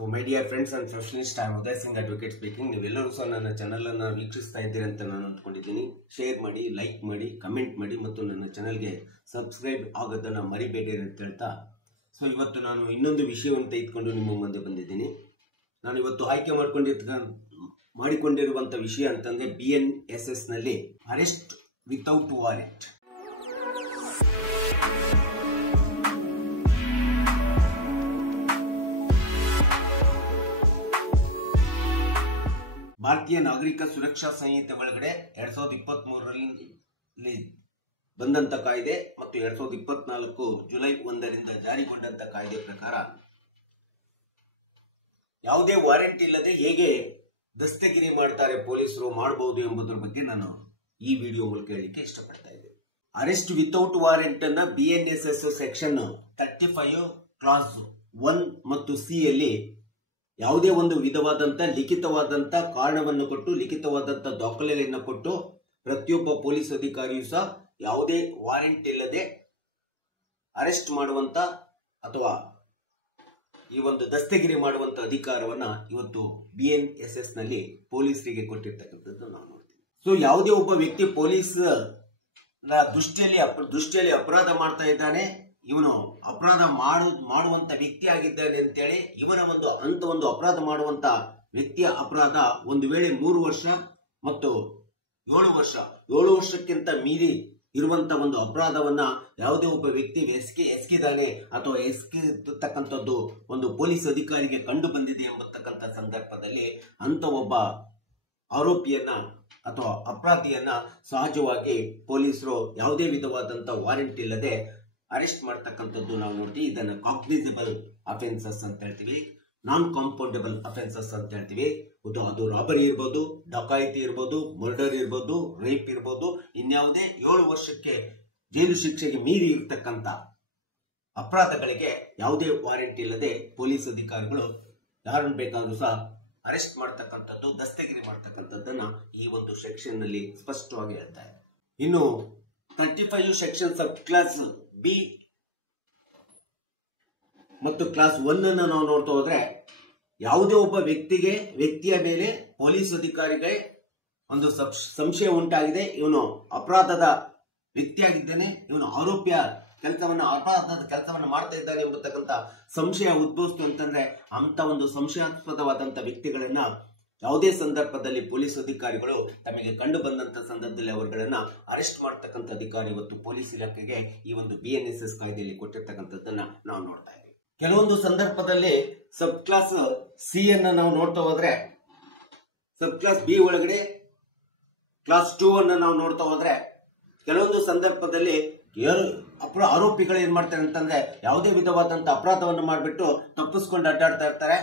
So my dear friends and professionals, I am Uday Singh Advocate speaking. ನೀವೆಲ್ಲರೂ ಸಹ ನನ್ನ channel ಅನ್ನು ವೀಕ್ಷಿಸ್ತಾ ಇದ್ದೀರಿ ಅಂತ ನಾನು ಅಂದ್ಕೊಂಡಿದ್ದೀನಿ. ಶೇರ್ ಮಾಡಿ, ಲೈಕ್ ಮಾಡಿ, ಕಮೆಂಟ್ ಮಾಡಿ ಮತ್ತು ನನ್ನ ಚಾನೆಲ್ಗೆ ಸಬ್ಸ್ಕ್ರೈಬ್ ಆಗೋದನ್ನ ಮರಿಬೇಡಿ ಅಂತ ಹೇಳ್ತಾ ಇವತ್ತು ನಾನು ಇನ್ನೊಂದು ವಿಷಯವನ್ನು ತೆಗೆದುಕೊಂಡು ನಿಮ್ಮ ಮುಂದೆ ಬಂದಿದ್ದೀನಿ. ನಾನು ಇವತ್ತು ಆಯ್ಕೆ ಮಾಡಿಕೊಂಡಿರುವಂತ ವಿಷಯ ಅಂತಂದ್ರೆ BNSS ನಲ್ಲಿ ಅರೆಸ್ಟ್ ವಿತೌಟ್ ವಾರೆಂಟ್. ಭಾರತೀಯ ನಾಗರಿಕ ಸುರಕ್ಷಾ ಸಂಹಿತೆ ಒಳಗಡೆ 2023ರಲ್ಲಿ ಬಂದಂತ ಕಾಯ್ದೆ ಮತ್ತು 2024 ಜುಲೈ 1ರಿಂದ ಜಾರಿಗೊಂಡಂತ ಕಾಯ್ದೆ ಪ್ರಕಾರ ಯಾವುದೇ ವಾರೆಂಟ್ ಇಲ್ಲದೆ ಹೇಗೆ ದಸ್ತಗಿರಿ ಮಾಡ್ತಾರೆ ಪೊಲೀಸರು ಮಾಡಬಹುದು ಎಂಬುದರ ಬಗ್ಗೆ ನಾನು ಈ ವಿಡಿಯೋ ಮೂಲಕ ಹೇಳಲಿಕ್ಕೆ ಇಷ್ಟಪಡ್ತಾ ಇದ್ದೇನೆ. ಅರೆಸ್ಟ್ ವಿತೌಟ್ ವಾರೆಂಟ್ ಅನ್ನ BNSS ಸೆಕ್ಷನ್ 35 ಕ್ಲಾಸ್ 1 ಮತ್ತು C ಯಲ್ಲಿ ಯಾವುದೇ ಒಂದು ವಿಧವಾದಂತ ಲಿಖಿತವಾದಂತ ಕಾರಣವನ್ನು ಕೊಟ್ಟು ಲಿಖಿತವಾದಂತ ದಾಖಲೆಯನ್ನು ಕೊಟ್ಟು ಪ್ರತಿಯೊಬ್ಬ ಪೊಲೀಸ್ ಅಧಿಕಾರಿಯೂ ಸಹ ಯಾವುದೇ ವಾರೆಂಟ್ ಇಲ್ಲದೆ ಅರೆಸ್ಟ್ ಮಾಡುವಂತ ಅಥವಾ ಈ ಒಂದು ದಸ್ತಗಿರಿ ಮಾಡುವಂತ ಅಧಿಕಾರವನ್ನ ಇವತ್ತು BNSS ನಲ್ಲಿ ಪೊಲೀಸರಿಗೆ ಕೊಟ್ಟಿರ್ತಕ್ಕಂಥದ್ದು ನಾವು ನೋಡ್ತೀವಿ. ಸೊ ಯಾವುದೇ ಒಬ್ಬ ವ್ಯಕ್ತಿ ಪೊಲೀಸ್ ದೃಷ್ಟಿಯಲ್ಲಿ ಅಪರಾಧ ಮಾಡ್ತಾ ಇದ್ದಾನೆ, ಇವನು ಅಪರಾಧ ಮಾಡುವಂತ ವ್ಯಕ್ತಿ ಆಗಿದ್ದಾನೆ ಅಂತೇಳಿ ಇವನ ಒಂದು ಅಪರಾಧ ಮಾಡುವಂತ ವ್ಯಕ್ತಿಯ ಅಪರಾಧ ಒಂದು ವೇಳೆ 3 ವರ್ಷ ಮತ್ತು 7 ವರ್ಷಕ್ಕಿಂತ ಮೀರಿ ಇರುವಂತ ಒಂದು ಅಪರಾಧವನ್ನ ಯಾವುದೇ ಒಬ್ಬ ವ್ಯಕ್ತಿ ಎಸಗಿದಾನೆ ಅಥವಾ ಎಸಗಿರ್ತಕ್ಕಂಥದ್ದು ಒಂದು ಪೊಲೀಸ್ ಅಧಿಕಾರಿಗೆ ಕಂಡು ಬಂದಿದೆ ಎಂಬತಕ್ಕಂಥ ಸಂದರ್ಭದಲ್ಲಿ ಅಂತ ಒಬ್ಬ ಆರೋಪಿಯನ್ನ ಅಥವಾ ಅಪರಾಧಿಯನ್ನ ಸಹಜವಾಗಿ ಪೊಲೀಸರು ಯಾವುದೇ ವಿಧವಾದಂತ ವಾರೆಂಟ್ ಇಲ್ಲದೆ ಅರೆಸ್ಟ್ ಮಾಡ್ತಕ್ಕಂಥದ್ದು ನಾವು ನೋಡ್ತೀವಿ. ಇದನ್ನ ಕಾಗ್ನಿಸಬಲ್ ಅಫೆನ್ಸಸ್ ಅಂತ ಹೇಳ್ತೀವಿ, ನಾನ್ ಕಾಂಪೌಂಡಬಲ್ ಅಫೆನ್ಸಸ್ ಅಂತ ಹೇಳ್ತೀವಿ. ಅದು ರಾಬರಿ ಇರ್ಬೋದು, ಡಕಾಯಿತಿ ಇರ್ಬೋದು, ಮರ್ಡರ್ ಇರ್ಬೋದು, ರೇಪ್ ಇರ್ಬೋದು, ಇನ್ಯಾವುದೇ 7 ವರ್ಷಕ್ಕೆ ಜೈಲು ಶಿಕ್ಷೆಗೆ ಮೀರಿ ಇರ್ತಕ್ಕಂಥ ಅಪರಾಧಗಳಿಗೆ ಯಾವುದೇ ವಾರೆಂಟ್ ಇಲ್ಲದೆ ಪೊಲೀಸ್ ಅಧಿಕಾರಿಗಳು ಯಾರನ್ನು ಬೇಕಾದ್ರೂ ಸಹ ಅರೆಸ್ಟ್ ಮಾಡ್ತಕ್ಕಂಥದ್ದು, ದಸ್ತಗಿರಿ ಮಾಡ್ತಕ್ಕಂಥದ್ದನ್ನ ಈ ಒಂದು ಸೆಕ್ಷನ್ ನಲ್ಲಿ ಸ್ಪಷ್ಟವಾಗಿ ಹೇಳ್ತಾರೆ. ಇನ್ನು 35 ಸೆಕ್ಷನ್ ಸಬ್ ಕ್ಲಾಸ್ B ಮತ್ತು ಕ್ಲಾಸ್ 1 ಅನ್ನು ನಾವು ನೋಡ್ತಾ ಹೋದ್ರೆ ಯಾವುದೇ ಒಬ್ಬ ವ್ಯಕ್ತಿಯ ಮೇಲೆ ಪೊಲೀಸ್ ಅಧಿಕಾರಿಗೆ ಒಂದು ಸಂಶಯ ಉಂಟಾಗಿದೆ, ಇವನು ಅಪರಾಧದ ವ್ಯಕ್ತಿಯಾಗಿದ್ದಾನೆ, ಇವನು ಅಪರಾಧದ ಕೆಲಸವನ್ನ ಮಾಡ್ತಾ ಇದ್ದಾನೆ ಎಂಬತಕ್ಕಂಥ ಸಂಶಯ ಉದ್ಭವಿಸ್ತು ಅಂತಂದ್ರೆ ಅಂತ ಒಂದು ಸಂಶಯಾಸ್ಪದವಾದಂತ ವ್ಯಕ್ತಿಗಳನ್ನ ಯಾವುದೇ ಸಂದರ್ಭದಲ್ಲಿ ಪೊಲೀಸ್ ಅಧಿಕಾರಿಗಳು ತಮಗೆ ಕಂಡು ಬಂದಂತ ಸಂದರ್ಭದಲ್ಲಿ ಅವರುಗಳನ್ನ ಅರೆಸ್ಟ್ ಮಾಡತಕ್ಕಂಥ ಅಧಿಕಾರಿ ಇವತ್ತು ಪೊಲೀಸ್ ಇಲಾಖೆಗೆ ಈ ಒಂದು BNSS ಕಾಯ್ದೆಯಲ್ಲಿ ಕೊಟ್ಟಿರ್ತಕ್ಕಂಥದ್ದನ್ನ ನಾವು ನೋಡ್ತಾ ಇದ್ದೀವಿ. ಕೆಲವೊಂದು ಸಂದರ್ಭದಲ್ಲಿ ಸಬ್ ಕ್ಲಾಸ್ C ಅನ್ನ ನಾವು ನೋಡ್ತಾ ಹೋದ್ರೆ, ಸಬ್ ಕ್ಲಾಸ್ B ಒಳಗಡೆ ಕ್ಲಾಸ್ 2 ಅನ್ನ ನಾವು ನೋಡ್ತಾ ಹೋದ್ರೆ ಕೆಲವೊಂದು ಸಂದರ್ಭದಲ್ಲಿ ಆರೋಪಿಗಳು ಏನ್ ಮಾಡ್ತಾರೆ ಅಂತಂದ್ರೆ ಯಾವುದೇ ವಿಧವಾದಂತ ಅಪರಾಧವನ್ನು ಮಾಡ್ಬಿಟ್ಟು ತಪ್ಪಿಸ್ಕೊಂಡು ಅಡ್ಡಾಡ್ತಾ ಇರ್ತಾರೆ.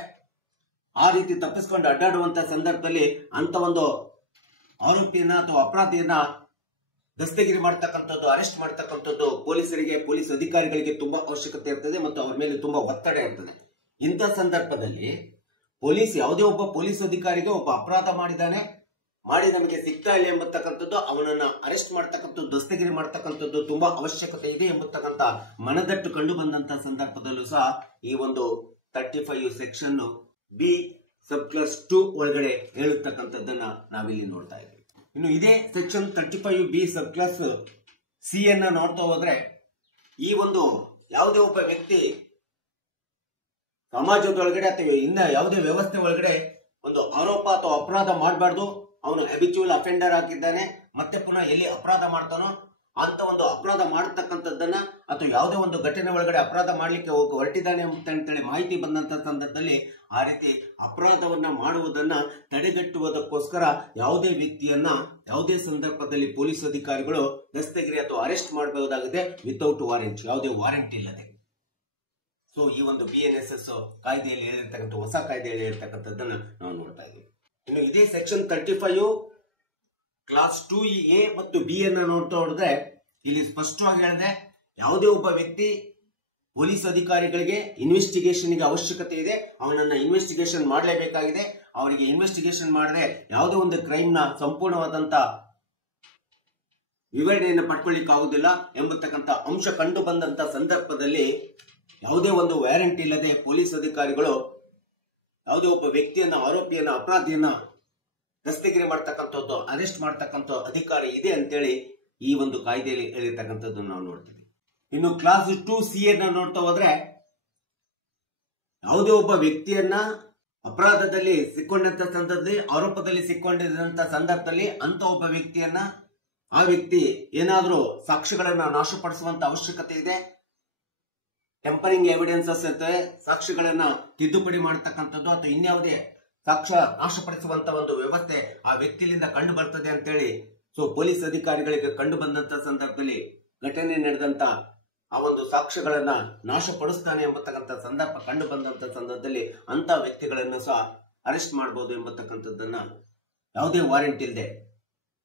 ಆ ರೀತಿ ತಪ್ಪಿಸ್ಕೊಂಡು ಅಡ್ಡಾಡುವಂತ ಸಂದರ್ಭದಲ್ಲಿ ಅಂತ ಒಂದು ಆರೋಪಿಯನ್ನ ಅಥವಾ ಅಪರಾಧಿಯನ್ನ ದಸ್ತಗಿರಿ ಮಾಡ್ತಕ್ಕಂಥದ್ದು, ಅರೆಸ್ಟ್ ಮಾಡ್ತಕ್ಕಂಥದ್ದು ಪೊಲೀಸ್ ಅಧಿಕಾರಿಗಳಿಗೆ ತುಂಬಾ ಅವಶ್ಯಕತೆ ಇರ್ತದೆ ಮತ್ತು ಅವರ ಮೇಲೆ ತುಂಬಾ ಒತ್ತಡ ಇರ್ತದೆ. ಇಂಥ ಸಂದರ್ಭದಲ್ಲಿ ಯಾವುದೇ ಒಬ್ಬ ಪೊಲೀಸ್ ಅಧಿಕಾರಿಗೆ ಒಬ್ಬ ಅಪರಾಧ ಮಾಡಿ ನಮಗೆ ಸಿಗ್ತಾ ಇಲ್ಲ ಎಂಬತಕ್ಕಂಥದ್ದು, ಅವನನ್ನ ಅರೆಸ್ಟ್ ಮಾಡ್ತಕ್ಕಂಥದ್ದು, ದಸ್ತಗಿರಿ ಮಾಡ್ತಕ್ಕಂಥದ್ದು ತುಂಬಾ ಅವಶ್ಯಕತೆ ಇದೆ ಎಂಬತಕ್ಕಂಥ ಮನದಟ್ಟು ಕಂಡು ಬಂದಂತ ಸಂದರ್ಭದಲ್ಲೂ ಸಹ ಈ ಒಂದು 35 ಸೆಕ್ಷನ್ B ಸಬ್ ಕ್ಲಾಸ್ 2 ಒಳಗಡೆ ಹೇಳುತ್ತಕ್ಕಂಥದ್ದನ್ನ ನಾವಿಲ್ಲಿ ನೋಡ್ತಾ ಇದ್ದೀವಿ. ಇನ್ನು ಇದೇ ಸೆಕ್ಷನ್ 35 B ಸಬ್ ಕ್ಲಾಸ್ C ಅನ್ನ ನೋಡ್ತಾ ಹೋದ್ರೆ ಈ ಒಂದು ಯಾವುದೇ ಒಬ್ಬ ವ್ಯಕ್ತಿ ಸಮಾಜದೊಳಗಡೆ ಅಥವಾ ಇನ್ನ ಯಾವುದೇ ವ್ಯವಸ್ಥೆ ಒಳಗಡೆ ಒಂದು ಆರೋಪ ಅಥವಾ ಅಪರಾಧ ಮಾಡಬಾರ್ದು, ಅವನು ಹ್ಯಾಬಿಚುವಲ್ ಅಫೆಂಡರ್ ಆಗಿದ್ದಾನೆ, ಮತ್ತೆ ಪುನಃ ಎಲ್ಲಿ ಅಪರಾಧ ಮಾಡ್ತಾನೋ ಅಂತ ಒಂದು ಅಪರಾಧ ಮಾಡತಕ್ಕಂಥದ್ದನ್ನ ಅಥವಾ ಯಾವುದೇ ಒಂದು ಘಟನೆ ಒಳಗಡೆ ಅಪರಾಧ ಮಾಡ್ಲಿಕ್ಕೆ ಹೊರಟಿದ್ದಾನೆ ಅಂತೇಳಿ ಮಾಹಿತಿ ಬಂದಂತ ಸಂದರ್ಭದಲ್ಲಿ ಆ ರೀತಿ ಅಪರಾಧವನ್ನ ಮಾಡುವುದನ್ನ ತಡೆಗಟ್ಟುವುದಕ್ಕೋಸ್ಕರ ಯಾವುದೇ ವ್ಯಕ್ತಿಯನ್ನ ಯಾವುದೇ ಸಂದರ್ಭದಲ್ಲಿ ಪೊಲೀಸ್ ಅಧಿಕಾರಿಗಳು ದಸ್ತಗಿರಿ ಅಥವಾ ಅರೆಸ್ಟ್ ಮಾಡಬಹುದಾಗಿದೆ ವಿತೌಟ್ ವಾರೆಂಟ್, ಯಾವುದೇ ವಾರೆಂಟ್ ಇಲ್ಲದೆ. ಸೊ ಈ ಒಂದು BNSS ಕಾಯ್ದೆಯಲ್ಲಿ ಹೇಳಿರ್ತಕ್ಕಂಥ ಹೊಸ ಕಾಯ್ದೆಯಲ್ಲಿ ಹೇಳಿರ್ತಕ್ಕಂಥದ್ದನ್ನ ನಾವು ನೋಡ್ತಾ ಇದ್ದೀವಿ. ಇನ್ನು ಇದೇ ಸೆಕ್ಷನ್ 35 ಕ್ಲಾಸ್ 2A ಮತ್ತು B ಅನ್ನ ನೋಡ್ತಾ ಹೋದ್ರೆ ಇಲ್ಲಿ ಸ್ಪಷ್ಟವಾಗಿ ಹೇಳಿದೆ, ಯಾವುದೇ ಒಬ್ಬ ವ್ಯಕ್ತಿ ಪೊಲೀಸ್ ಅಧಿಕಾರಿಗಳಿಗೆ ಇನ್ವೆಸ್ಟಿಗೇಷನ್ಗೆ ಅವಶ್ಯಕತೆ ಇದೆ, ಅವನನ್ನ ಇನ್ವೆಸ್ಟಿಗೇಷನ್ ಮಾಡಲೇಬೇಕಾಗಿದೆ. ಅವರಿಗೆ ಇನ್ವೆಸ್ಟಿಗೇಷನ್ ಮಾಡದೆ ಯಾವುದೇ ಒಂದು ಕ್ರೈಮ್ ನ ಸಂಪೂರ್ಣವಾದಂತ ವಿವರಣೆಯನ್ನು ಪಡ್ಕೊಳ್ಳಿಕ್ಕೆ ಆಗುದಿಲ್ಲ ಎಂಬತಕ್ಕಂಥ ಅಂಶ ಕಂಡು ಬಂದಂತ ಸಂದರ್ಭದಲ್ಲಿ ಯಾವುದೇ ಒಂದು ವ್ಯಾರಂಟಿ ಇಲ್ಲದೆ ಪೊಲೀಸ್ ಅಧಿಕಾರಿಗಳು ಯಾವುದೇ ಒಬ್ಬ ವ್ಯಕ್ತಿಯನ್ನ, ಆರೋಪಿಯನ್ನ, ಅಪರಾಧಿಯನ್ನ ದಸ್ತಗಿರಿ ಮಾಡ್ತಕ್ಕಂಥದ್ದು, ಅರೆಸ್ಟ್ ಮಾಡ್ತಕ್ಕಂಥ ಅಧಿಕಾರ ಇದೆ ಅಂತೇಳಿ ಈ ಒಂದು ಕಾಯ್ದೆಯಲ್ಲಿ ಹೇಳಿರ್ತಕ್ಕಂಥದ್ದು ನಾವು ನೋಡ್ತೀವಿ. ಇನ್ನು ಕ್ಲಾಸ್ 2C ನೋಡ್ತಾ ಹೋದ್ರೆ, ಯಾವುದೇ ಒಬ್ಬ ವ್ಯಕ್ತಿಯನ್ನ ಅಪರಾಧದಲ್ಲಿ ಸಿಕ್ಕೊಂಡಂತ ಸಂದರ್ಭದಲ್ಲಿ, ಆರೋಪದಲ್ಲಿ ಸಿಕ್ಕೊಂಡಿದ್ದಂತ ಸಂದರ್ಭದಲ್ಲಿ ಅಂತ ಒಬ್ಬ ವ್ಯಕ್ತಿಯನ್ನ, ಆ ವ್ಯಕ್ತಿ ಏನಾದ್ರೂ ಸಾಕ್ಷಿಗಳನ್ನ ನಾಶಪಡಿಸುವಂತ ಅವಶ್ಯಕತೆ ಇದೆ, ಟೆಂಪರಿಂಗ್ ಎವಿಡೆನ್ಸಸ್ ಇರ್ತವೆ, ಸಾಕ್ಷಿಗಳನ್ನ ತಿದ್ದುಪಡಿ ಮಾಡತಕ್ಕಂಥದ್ದು ಅಥವಾ ಇನ್ಯಾವುದೇ ಸಾಕ್ಷ್ಯ ನಾಶಪಡಿಸುವಂತ ಒಂದು ವ್ಯವಸ್ಥೆ ಆ ವ್ಯಕ್ತಿಯಿಂದ ಕಂಡು ಬರ್ತದೆ ಅಂತೇಳಿ ಪೊಲೀಸ್ ಅಧಿಕಾರಿಗಳಿಗೆ ಕಂಡು ಬಂದಂತ ಸಂದರ್ಭದಲ್ಲಿ, ಘಟನೆ ನಡೆದಂತ ಆ ಒಂದು ಸಾಕ್ಷ್ಯಗಳನ್ನ ನಾಶಪಡಿಸ್ತಾನೆ ಎಂಬತಕ್ಕಂಥ ಸಂದರ್ಭ ಕಂಡು ಬಂದಂತ ಸಂದರ್ಭದಲ್ಲಿ ಅಂತ ವ್ಯಕ್ತಿಗಳನ್ನು ಸಹ ಅರೆಸ್ಟ್ ಮಾಡಬಹುದು ಎಂಬತಕ್ಕಂಥದ್ದನ್ನ ಯಾವುದೇ ವಾರೆಂಟ್ ಇಲ್ಲದೆ,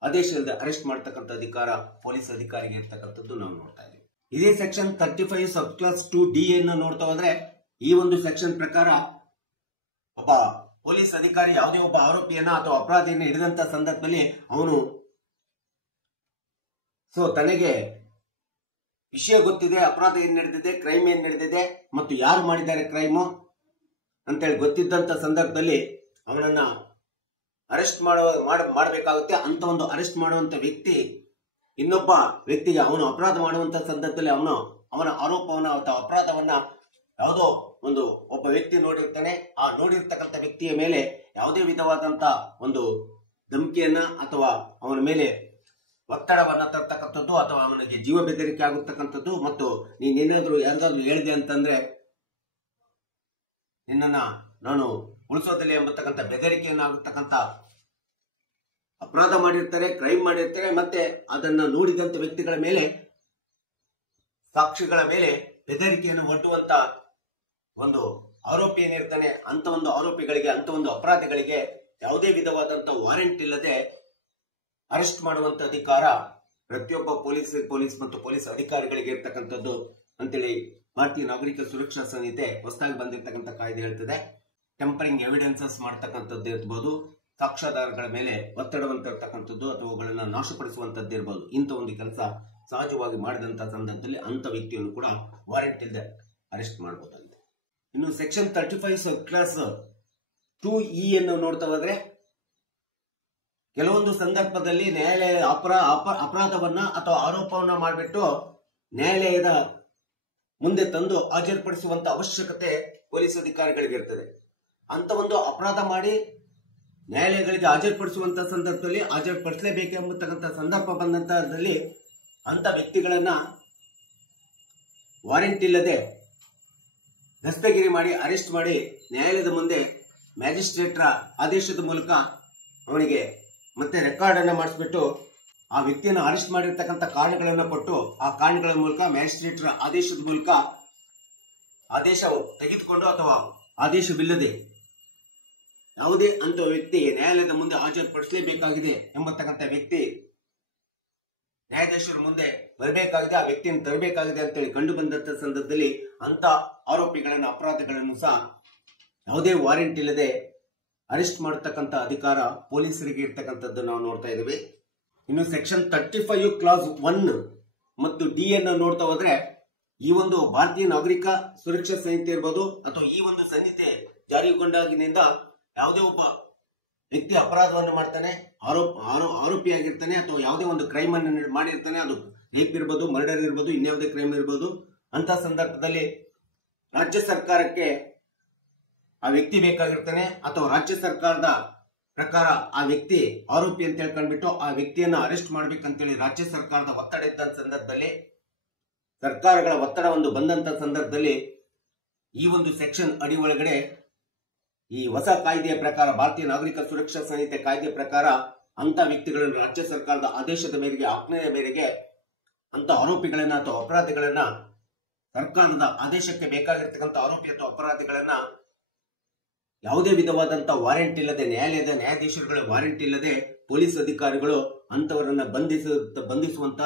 ಆದೇಶ ಇಲ್ಲದೆ ಅರೆಸ್ಟ್ ಮಾಡತಕ್ಕಂಥ ಅಧಿಕಾರ ಪೊಲೀಸ್ ಅಧಿಕಾರಿಗೆ ಇರ್ತಕ್ಕಂಥದ್ದು ನಾವು ನೋಡ್ತಾ ಇದ್ದೀವಿ. ಇದೇ ಸೆಕ್ಷನ್ 35 ಸಬ್ ಕ್ಲಾಸ್ 2D ನೋಡ್ತಾ ಹೋದ್ರೆ, ಈ ಒಂದು ಸೆಕ್ಷನ್ ಪ್ರಕಾರ ಒಬ್ಬ ಪೊಲೀಸ್ ಅಧಿಕಾರಿ ಯಾವುದೇ ಒಬ್ಬ ಆರೋಪಿಯನ್ನ ಅಥವಾ ಅಪರಾಧಿಯನ್ನ ಹಿಡಿದಂತ ಸಂದರ್ಭದಲ್ಲಿ ಅವನು ತನಗೆ ವಿಷಯ ಗೊತ್ತಿದೆ, ಅಪರಾಧ ಏನ್ ನಡೆದಿದೆ, ಕ್ರೈಮ್ ಏನ್ ನಡೆದಿದೆ ಮತ್ತು ಯಾರು ಮಾಡಿದ್ದಾರೆ ಕ್ರೈಮು ಅಂತೇಳಿ ಗೊತ್ತಿದ್ದಂತ ಸಂದರ್ಭದಲ್ಲಿ ಅವನನ್ನ ಅರೆಸ್ಟ್ ಮಾಡಬೇಕಾಗುತ್ತೆ. ಅಂತ ಒಂದು ಅರೆಸ್ಟ್ ಮಾಡುವಂತ ವ್ಯಕ್ತಿ ಇನ್ನೊಬ್ಬ ವ್ಯಕ್ತಿಗೆ ಅವನು ಅಪರಾಧ ಮಾಡುವಂತ ಸಂದರ್ಭದಲ್ಲಿ ಅವನ ಆರೋಪವನ್ನ ಅಥವಾ ಅಪರಾಧವನ್ನ ಯಾವುದೋ ಒಬ್ಬ ವ್ಯಕ್ತಿ ನೋಡಿರ್ತಾನೆ. ಆ ನೋಡಿರ್ತಕ್ಕಂಥ ವ್ಯಕ್ತಿಯ ಮೇಲೆ ಯಾವುದೇ ವಿಧವಾದಂತ ಒಂದು ಧಮಕಿಯನ್ನ ಅಥವಾ ಅವನ ಮೇಲೆ ಒತ್ತಡವನ್ನ ತರ್ತಕ್ಕಂಥದ್ದು ಅಥವಾ ಅವನಿಗೆ ಜೀವ ಬೆದರಿಕೆ ಆಗುತ್ತಕ್ಕಂಥದ್ದು, ಮತ್ತು ನೀನೇನಾದ್ರೂ ಯಾರಿಗಾದ್ರೂ ಹೇಳಿದೆ ಅಂತಂದ್ರೆ ನಿನ್ನನ್ನ ನಾನು ಉಳಿಸೋದಿಲ್ಲ ಎಂಬತಕ್ಕಂಥ ಬೆದರಿಕೆಯನ್ನ ಆಗುತ್ತಕ್ಕಂಥ ಅಪರಾಧ ಮಾಡಿರ್ತಾರೆ, ಕ್ರೈಮ್ ಮಾಡಿರ್ತಾರೆ. ಮತ್ತೆ ಅದನ್ನ ನೋಡಿದಂತ ವ್ಯಕ್ತಿಗಳ ಮೇಲೆ, ಸಾಕ್ಷಿಗಳ ಮೇಲೆ ಬೆದರಿಕೆಯನ್ನು ಒಡ್ಡುವಂತ ಒಂದು ಆರೋಪಿ ಏನಿರ್ತಾನೆ, ಅಂತ ಒಂದು ಆರೋಪಿಗಳಿಗೆ, ಅಂತ ಒಂದು ಅಪರಾಧಿಗಳಿಗೆ ಯಾವುದೇ ವಿಧವಾದಂತ ವಾರೆಂಟ್ ಇಲ್ಲದೆ ಅರೆಸ್ಟ್ ಮಾಡುವಂತ ಅಧಿಕಾರ ಪ್ರತಿಯೊಬ್ಬ ಪೊಲೀಸ್ ಮತ್ತು ಪೊಲೀಸ್ ಅಧಿಕಾರಿಗಳಿಗೆ ಇರ್ತಕ್ಕಂಥದ್ದು ಅಂತೇಳಿ ಭಾರತೀಯ ನಾಗರಿಕ ಸುರಕ್ಷಾ ಸಂಹಿತೆ ಹೊಸದಾಗಿ ಬಂದಿರತಕ್ಕಂಥ ಕಾಯ್ದೆ ಹೇಳ್ತದೆ. ಟೆಂಪರಿಂಗ್ ಎವಿಡೆನ್ಸಸ್ ಮಾಡ್ತಕ್ಕಂಥದ್ದು ಇರ್ಬೋದು, ಸಾಕ್ಷ್ಯಾಧಾರಗಳ ಮೇಲೆ ಒತ್ತಡವನ್ನು ತರ್ತಕ್ಕಂಥದ್ದು ಅಥವಾ ಅವುಗಳನ್ನ ನಾಶಪಡಿಸುವಂತದ್ದು ಇರ್ಬೋದು. ಇಂಥ ಒಂದು ಕೆಲಸ ಸಹಜವಾಗಿ ಮಾಡಿದಂತ ಸಂದರ್ಭದಲ್ಲಿ ಅಂತ ವ್ಯಕ್ತಿಯನ್ನು ಕೂಡ ವಾರೆಂಟ್ ಇಲ್ಲದೆ ಅರೆಸ್ಟ್ ಮಾಡಬಹುದಾಗಿದೆ. ಇನ್ನು ಸೆಕ್ಷನ್ 35 ಸಬ್ ಕ್ಲಾಸ್ 2E ನೋಡ್ತಾ ಹೋದ್ರೆ, ಕೆಲವೊಂದು ಸಂದರ್ಭದಲ್ಲಿ ನ್ಯಾಯಾಲಯ ಅಪರಾಧವನ್ನ ಅಥವಾ ಆರೋಪವನ್ನ ಮಾಡಿಬಿಟ್ಟು ನ್ಯಾಯಾಲಯದ ಮುಂದೆ ತಂದು ಹಾಜರುಪಡಿಸುವಂತ ಅವಶ್ಯಕತೆ ಪೊಲೀಸ್ ಅಧಿಕಾರಿಗಳಿಗೆ ಇರ್ತದೆ. ಅಂತ ಒಂದು ಅಪರಾಧ ಮಾಡಿ ನ್ಯಾಯಾಲಯಗಳಿಗೆ ಹಾಜರುಪಡಿಸುವಂತ ಸಂದರ್ಭದಲ್ಲಿ ಹಾಜರುಪಡಿಸಲೇಬೇಕೆಂಬತಕ್ಕಂಥ ಸಂದರ್ಭ ಬಂದಂತದಲ್ಲಿ ಅಂತ ವ್ಯಕ್ತಿಗಳನ್ನ ವಾರೆಂಟ್ ಇಲ್ಲದೆ ದಸ್ತಗಿರಿ ಮಾಡಿ ಅರೆಸ್ಟ್ ಮಾಡಿ ನ್ಯಾಯಾಲಯದ ಮುಂದೆ ಮ್ಯಾಜಿಸ್ಟ್ರೇಟ್ರ ಆದೇಶದ ಮೂಲಕ ಅವನಿಗೆ ಮತ್ತೆ ರೆಕಾರ್ಡ್ ಅನ್ನ ಮಾಡಿಸ್ಬಿಟ್ಟು ಆ ವ್ಯಕ್ತಿಯನ್ನು ಅರೆಸ್ಟ್ ಮಾಡಿರ್ತಕ್ಕಂಥ ಕಾರಣಗಳನ್ನು ಕೊಟ್ಟು ಆ ಕಾರಣಗಳ ಮೂಲಕ ಮ್ಯಾಜಿಸ್ಟ್ರೇಟ್ರ ಆದೇಶದ ಮೂಲಕ ಆದೇಶ ತೆಗೆದುಕೊಂಡು ಅಥವಾ ಆದೇಶವಿಲ್ಲದೆ ಯಾವುದೇ ಅಂತ ವ್ಯಕ್ತಿ ನ್ಯಾಯಾಲಯದ ಮುಂದೆ ಹಾಜರುಪಡಿಸಲೇಬೇಕಾಗಿದೆ ಎಂಬತಕ್ಕಂಥ ವ್ಯಕ್ತಿ ನ್ಯಾಯಾಧೀಶರ ಮುಂದೆ ಬರಬೇಕಾಗಿದೆ, ಆ ವ್ಯಕ್ತಿಯನ್ನು ತರಬೇಕಾಗಿದೆ ಅಂತೇಳಿ ಕಂಡು ಬಂದಂತ ಸಂದರ್ಭದಲ್ಲಿ ಅಂತ ಆರೋಪಿಗಳನ್ನು, ಅಪರಾಧಿಗಳನ್ನು ಸಹ ಯಾವುದೇ ವಾರೆಂಟ್ ಇಲ್ಲದೆ ಅರೆಸ್ಟ್ ಮಾಡತಕ್ಕಂಥ ಅಧಿಕಾರ ಪೊಲೀಸರಿಗೆ ಇರ್ತಕ್ಕಂಥದ್ದು ನಾವು ನೋಡ್ತಾ ಇದ್ದೇವೆ. ಇನ್ನು ಸೆಕ್ಷನ್ 35 ಕ್ಲಾಸ್ 1 ಮತ್ತು D ನೋಡ್ತಾ ಹೋದ್ರೆ, ಈ ಒಂದು ಭಾರತೀಯ ನಾಗರಿಕ ಸುರಕ್ಷಾ ಸಂಹಿತೆ ಇರ್ಬೋದು ಅಥವಾ ಈ ಒಂದು ಸಂಹಿತೆ ಜಾರಿಗೊಂಡಾಗಿನಿಂದ ಯಾವುದೇ ಒಬ್ಬ ವ್ಯಕ್ತಿ ಅಪರಾಧವನ್ನು ಮಾಡ್ತಾನೆ, ಆರೋಪಿಯಾಗಿರ್ತಾನೆ ಅಥವಾ ಯಾವುದೇ ಒಂದು ಕ್ರೈಮ್ ಅನ್ನು ಮಾಡಿರ್ತಾನೆ, ಅದು ರೇಪ್ ಇರ್ಬೋದು, ಮರ್ಡರ್ ಇರ್ಬೋದು, ಇನ್ಯಾವುದೇ ಕ್ರೈಮ್ ಇರ್ಬೋದು, ಅಂತ ಸಂದರ್ಭದಲ್ಲಿ ರಾಜ್ಯ ಸರ್ಕಾರಕ್ಕೆ ಆ ವ್ಯಕ್ತಿ ಬೇಕಾಗಿರ್ತಾನೆ ಅಥವಾ ರಾಜ್ಯ ಸರ್ಕಾರದ ಪ್ರಕಾರ ಆ ವ್ಯಕ್ತಿ ಆರೋಪಿ ಅಂತ ಹೇಳ್ಕೊಂಡ್ಬಿಟ್ಟು ಆ ವ್ಯಕ್ತಿಯನ್ನ ಅರೆಸ್ಟ್ ಮಾಡ್ಬೇಕಂತೇಳಿ ರಾಜ್ಯ ಸರ್ಕಾರದ ಒತ್ತಡ ಇದ್ದಂತ ಸಂದರ್ಭದಲ್ಲಿ, ಸರ್ಕಾರಗಳ ಒತ್ತಡ ಒಂದು ಬಂದಂತ ಸಂದರ್ಭದಲ್ಲಿ ಈ ಒಂದು ಸೆಕ್ಷನ್ ಅಡಿ ಒಳಗಡೆ ಈ ಹೊಸ ಕಾಯ್ದೆಯ ಪ್ರಕಾರ, ಭಾರತೀಯ ನಾಗರಿಕ ಸುರಕ್ಷಾ ಸಂಹಿತೆ ಕಾಯ್ದೆ ಪ್ರಕಾರ ಅಂತ ವ್ಯಕ್ತಿಗಳನ್ನು ರಾಜ್ಯ ಸರ್ಕಾರದ ಆದೇಶದ ಮೇರೆಗೆ, ಆಜ್ಞೆಯ ಮೇರೆಗೆ ಅಂತ ಆರೋಪಿಗಳನ್ನ ಅಥವಾ ಅಪರಾಧಿಗಳನ್ನ, ಸರ್ಕಾರದ ಆದೇಶಕ್ಕೆ ಬೇಕಾಗಿರ್ತಕ್ಕಂಥ ಆರೋಪಿ ಅಥವಾ ಅಪರಾಧಿಗಳನ್ನ ಯಾವುದೇ ವಿಧವಾದಂತ ವಾರೆಂಟ್ ಇಲ್ಲದೆ, ನ್ಯಾಯಾಲಯದ ನ್ಯಾಯಾಧೀಶರುಗಳ ವಾರೆಂಟ್ ಇಲ್ಲದೆ ಪೊಲೀಸ್ ಅಧಿಕಾರಿಗಳು ಅಂತವರನ್ನ ಬಂಧಿಸುವಂತ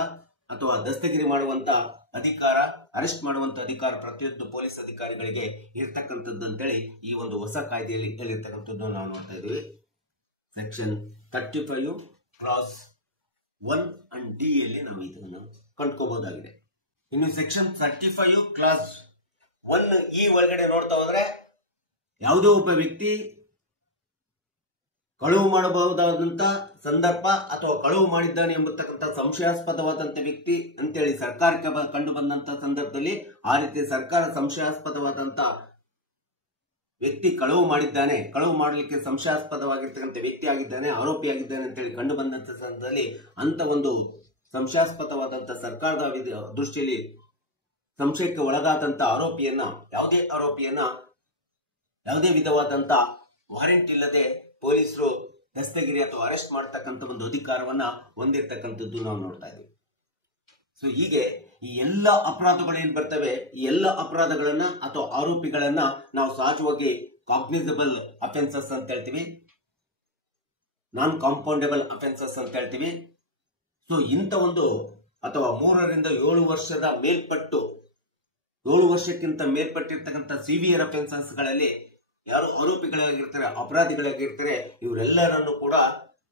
ಅಥವಾ ದಸ್ತಗಿರಿ ಮಾಡುವಂತ ಅಧಿಕಾರ, ಅರೆಸ್ಟ್ ಮಾಡುವಂತ ಅಧಿಕಾರ ಪ್ರತಿಯೊಂದು ಪೊಲೀಸ್ ಅಧಿಕಾರಿಗಳಿಗೆ ಇರ್ತಕ್ಕಂಥದ್ದು ಅಂತೇಳಿ ಈ ಒಂದು ಹೊಸ ಕಾಯ್ದೆಯಲ್ಲಿ ಹೇಳಿರ್ತಕ್ಕಂಥದ್ದು ನಾವು ನೋಡ್ತಾ ಇದ್ದೀವಿ. ಸೆಕ್ಷನ್ 35 ಕ್ಲಾಸ್ 1 ಅಂಡ್ D ಯಲ್ಲಿ ನಾವು ಇದನ್ನು ಕಂಡ್ಕೋಬಹುದಾಗಿದೆ. ಇನ್ನು ಸೆಕ್ಷನ್ 35 ಕ್ಲಾಸ್ 1E ಒಳಗಡೆ ನೋಡ್ತಾ ಹೋದ್ರೆ, ಯಾವುದೇ ಒಬ್ಬ ವ್ಯಕ್ತಿ ಕಳುವು ಮಾಡಬಹುದಾದಂತ ಸಂದರ್ಭ ಅಥವಾ ಕಳುವು ಮಾಡಿದ್ದಾನೆ ಎಂಬತಕ್ಕಂಥ ಸಂಶಯಾಸ್ಪದವಾದಂತ ವ್ಯಕ್ತಿ ಅಂತೇಳಿ ಸರ್ಕಾರಕ್ಕೆ ಕಂಡು ಬಂದಂತ ಸಂದರ್ಭದಲ್ಲಿ ಆ ರೀತಿ ಸರ್ಕಾರ ಸಂಶಯಾಸ್ಪದವಾದಂತ ವ್ಯಕ್ತಿ ಕಳುವು ಮಾಡಿದ್ದಾನೆ, ಕಳುವು ಮಾಡಲಿಕ್ಕೆ ಸಂಶಯಾಸ್ಪದವಾಗಿರ್ತಕ್ಕಂಥ ವ್ಯಕ್ತಿ ಆಗಿದ್ದಾನೆ, ಆರೋಪಿಯಾಗಿದ್ದಾನೆ ಅಂತೇಳಿ ಕಂಡು ಬಂದಂತ ಸಂದರ್ಭದಲ್ಲಿ ಅಂತ ಒಂದು ಸಂಶಯಾಸ್ಪದವಾದಂತ ಸರ್ಕಾರದ ದೃಷ್ಟಿಯಲ್ಲಿ ಸಂಶಯಕ್ಕೆ ಒಳಗಾದಂತ ಯಾವುದೇ ವಿಧವಾದಂತ ವಾರೆಂಟ್ ಇಲ್ಲದೆ ಪೊಲೀಸರು ದಸ್ತಗಿರಿ ಅಥವಾ ಅರೆಸ್ಟ್ ಮಾಡತಕ್ಕಂಥ ಒಂದು ಅಧಿಕಾರವನ್ನ ಹೊಂದಿರತಕ್ಕಂಥದ್ದು ನಾವು ನೋಡ್ತಾ ಇದ್ದೀವಿ. ಸೊ ಹೀಗೆ ಈ ಎಲ್ಲ ಅಪರಾಧಗಳು ಏನ್ ಬರ್ತವೆ, ಈ ಎಲ್ಲ ಅಪರಾಧಗಳನ್ನ ಅಥವಾ ಆರೋಪಿಗಳನ್ನ ನಾವು ಸಹಜವಾಗಿ ಕಾಗ್ನಿಸಬಲ್ ಅಫೆನ್ಸಸ್ ಅಂತ ಹೇಳ್ತೀವಿ, ನಾನ್ ಕಾಂಪೌಂಡೇಬಲ್ ಅಫೆನ್ಸಸ್ ಅಂತ ಹೇಳ್ತೀವಿ. ಸೊ ಇಂಥ ಒಂದು ಅಥವಾ 3 ರಿಂದ 7 ವರ್ಷದ ಮೇಲ್ಪಟ್ಟು 7 ವರ್ಷಕ್ಕಿಂತ ಮೇಲ್ಪಟ್ಟಿರ್ತಕ್ಕಂಥ ಸಿವಿಯರ್ ಅಫೆನ್ಸಸ್ ಗಳಲ್ಲಿ ಯಾರು ಆರೋಪಿಗಳಾಗಿರ್ತಾರೆ, ಅಪರಾಧಿಗಳಾಗಿರ್ತಾರೆ, ಇವರೆಲ್ಲರನ್ನು ಕೂಡ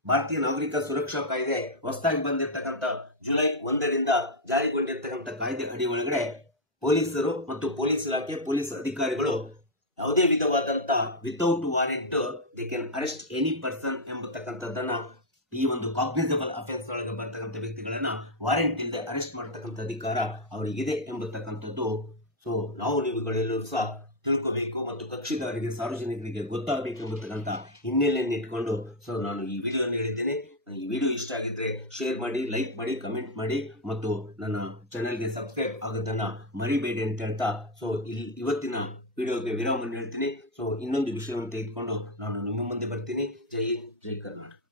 ಭಾರತೀಯ ನಾಗರಿಕ ಸುರಕ್ಷಾ ಕಾಯ್ದೆ ಹೊಸದಾಗಿ ಬಂದಿರತಕ್ಕಂಥ ಜುಲೈ 1ರಿಂದ ಜಾರಿಗೊಂಡಿರ್ತಕ್ಕಂಥ ಕಾಯ್ದೆ ಅಡಿ ಒಳಗಡೆ ಪೊಲೀಸರು ಮತ್ತು ಪೊಲೀಸ್ ಇಲಾಖೆ ಪೊಲೀಸ್ ಅಧಿಕಾರಿಗಳು ಯಾವುದೇ ವಿಧವಾದಂತ without warrant they can arrest any person ಎಂಬತಕ್ಕಂಥದ್ದನ್ನ ಈ ಒಂದು ಕಾಗ್ನಿಸಬಲ್ ಅಫೆನ್ಸ್ ಒಳಗೆ ಬರ್ತಕ್ಕಂಥ ವ್ಯಕ್ತಿಗಳನ್ನ ವಾರೆಂಟ್ ಇಲ್ಲದೆ ಅರೆಸ್ಟ್ ಮಾಡತಕ್ಕಂಥ ಅಧಿಕಾರ ಅವರಿಗಿದೆ ಎಂಬತಕ್ಕಂಥದ್ದು. ಸೊ ನಾವು ನೀವುಗಳೆಲ್ಲರೂ ಸಹ ತಿಳ್ಕೋಬೇಕು ಮತ್ತು ಕಕ್ಷಿದಾರರಿಗೆ ಸಾರ್ವಜನಿಕರಿಗೆ ಗೊತ್ತಾಗಬೇಕು ಎಂಬತಕ್ಕಂಥ ಹಿನ್ನೆಲೆಯನ್ನು ಇಟ್ಕೊಂಡು ಸೊ ನಾನು ಈ ವಿಡಿಯೋನ ಹೇಳಿದ್ದೇನೆ. ಈ ವಿಡಿಯೋ ಇಷ್ಟ ಆಗಿದ್ರೆ ಶೇರ್ ಮಾಡಿ, ಲೈಕ್ ಮಾಡಿ, ಕಮೆಂಟ್ ಮಾಡಿ ಮತ್ತು ನನ್ನ ಚಾನೆಲ್ಗೆ ಸಬ್ಸ್ಕ್ರೈಬ್ ಆಗೋದನ್ನ ಮರಿಬೇಡಿ ಅಂತ ಹೇಳ್ತಾ ಸೊ ಇವತ್ತಿನ ವಿಡಿಯೋಗೆ ವಿರಾಮವನ್ನು ಹೇಳ್ತೀನಿ. ಸೊ ಇನ್ನೊಂದು ವಿಷಯವನ್ನು ತೆಗೆದುಕೊಂಡು ನಾನು ನಿಮ್ಮ ಮುಂದೆ ಬರ್ತೀನಿ. ಜೈ ಹಿಂದ್, ಜೈ ಕರ್ನಾಟಕ.